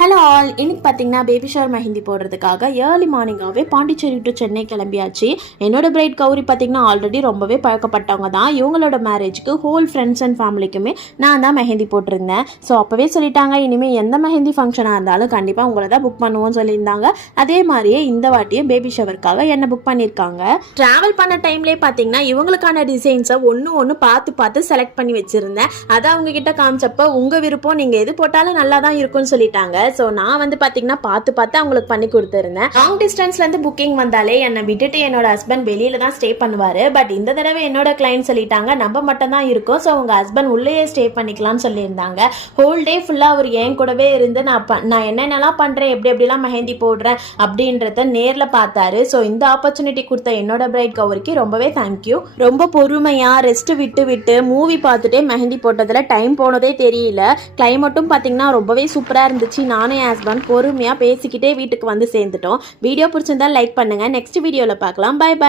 Hello all, இன்னைக்கு பார்த்தீங்கன்னா baby shower mehndi போடுறதுக்காக ஏர்லி மார்னிங்காகவே பாண்டிச்சேரி டு சென்னை கிளம்பியாச்சு. என்னோட பிரைட் கௌரி பார்த்தீங்கன்னா ஆல்ரெடி ரொம்பவே பழக்கப்பட்டவங்க தான். இவங்களோட மேரேஜ்க்கு ஹோல் ஃப்ரெண்ட்ஸ் அண்ட் ஃபேமிலிக்குமே நான் தான் மெஹந்தி போட்டிருந்தேன். ஸோ அப்போவே சொல்லிட்டாங்க, இனிமேல் எந்த மெஹந்தி ஃபங்க்ஷனாக இருந்தாலும் கண்டிப்பாக உங்களை தான் புக் பண்ணுவோம்னு சொல்லியிருந்தாங்க. அதே மாதிரியே இந்த வாட்டியும் பேபி ஷவருக்காக என்னை புக் பண்ணியிருக்காங்க. ட்ராவல் பண்ண டைம்லேயே பார்த்தீங்கன்னா இவங்களுக்கான டிசைன்ஸை ஒன்று பார்த்து செலக்ட் பண்ணி வச்சுருந்தேன். அதை அவங்க கிட்ட காமிச்சப்போ உங்கள் விருப்பம், நீங்கள் எது போட்டாலும் நல்லா தான் இருக்கும்னு சொல்லிட்டாங்க. ஸோ நான் வந்து பார்த்தீங்கன்னா பார்த்து அவங்களுக்கு பண்ணி கொடுத்துருந்தேன். லாங் டிஸ்டன்ஸ்லேருந்து புக்கிங் வந்தாலே என்னை விட்டுட்டு என்னோட ஹஸ்பண்ட் வெளியில தான் ஸ்டே பண்ணுவார். பட் இந்த தடவை என்னோட கிளைண்ட் சொல்லிட்டாங்க, நம்ம மட்டும் தான் இருக்கும், ஸோ உங்கள் ஹஸ்பண்ட் உள்ளேயே ஸ்டே பண்ணிக்கலாம்னு சொல்லியிருந்தாங்க. ஹோல் டே ஃபுல்லாக அவர் என் கூடவே இருந்து நான் என்னென்னலாம் பண்ணுறேன், எப்படிலாம் மெஹந்தி போடுறேன் அப்படின்றத நேரில் பார்த்தாரு. ஸோ இந்த ஆப்பர்ச்சுனிட்டி கொடுத்த என்னோட பிரைட் கௌரிக்கு ரொம்பவே தேங்க்யூ. ரொம்ப பொறுமையாக ரெஸ்ட் விட்டு மூவி பார்த்துட்டே மெஹந்தி போட்டதில் டைம் போனதே தெரியல. கிளைமேட்டும் பார்த்தீங்கன்னா ரொம்பவே சூப்பராக இருந்துச்சு. நானும் என் ஹஸ்பண்ட் பொறுமையாக பேசிக்கிட்டே வீட்டுக்கு வந்து சேர்ந்துட்டோம். வீடியோ பிடிச்சிருந்தா லைக் பண்ணுங்கள். நெக்ஸ்ட் வீடியோவில் பார்க்கலாம். Bye by.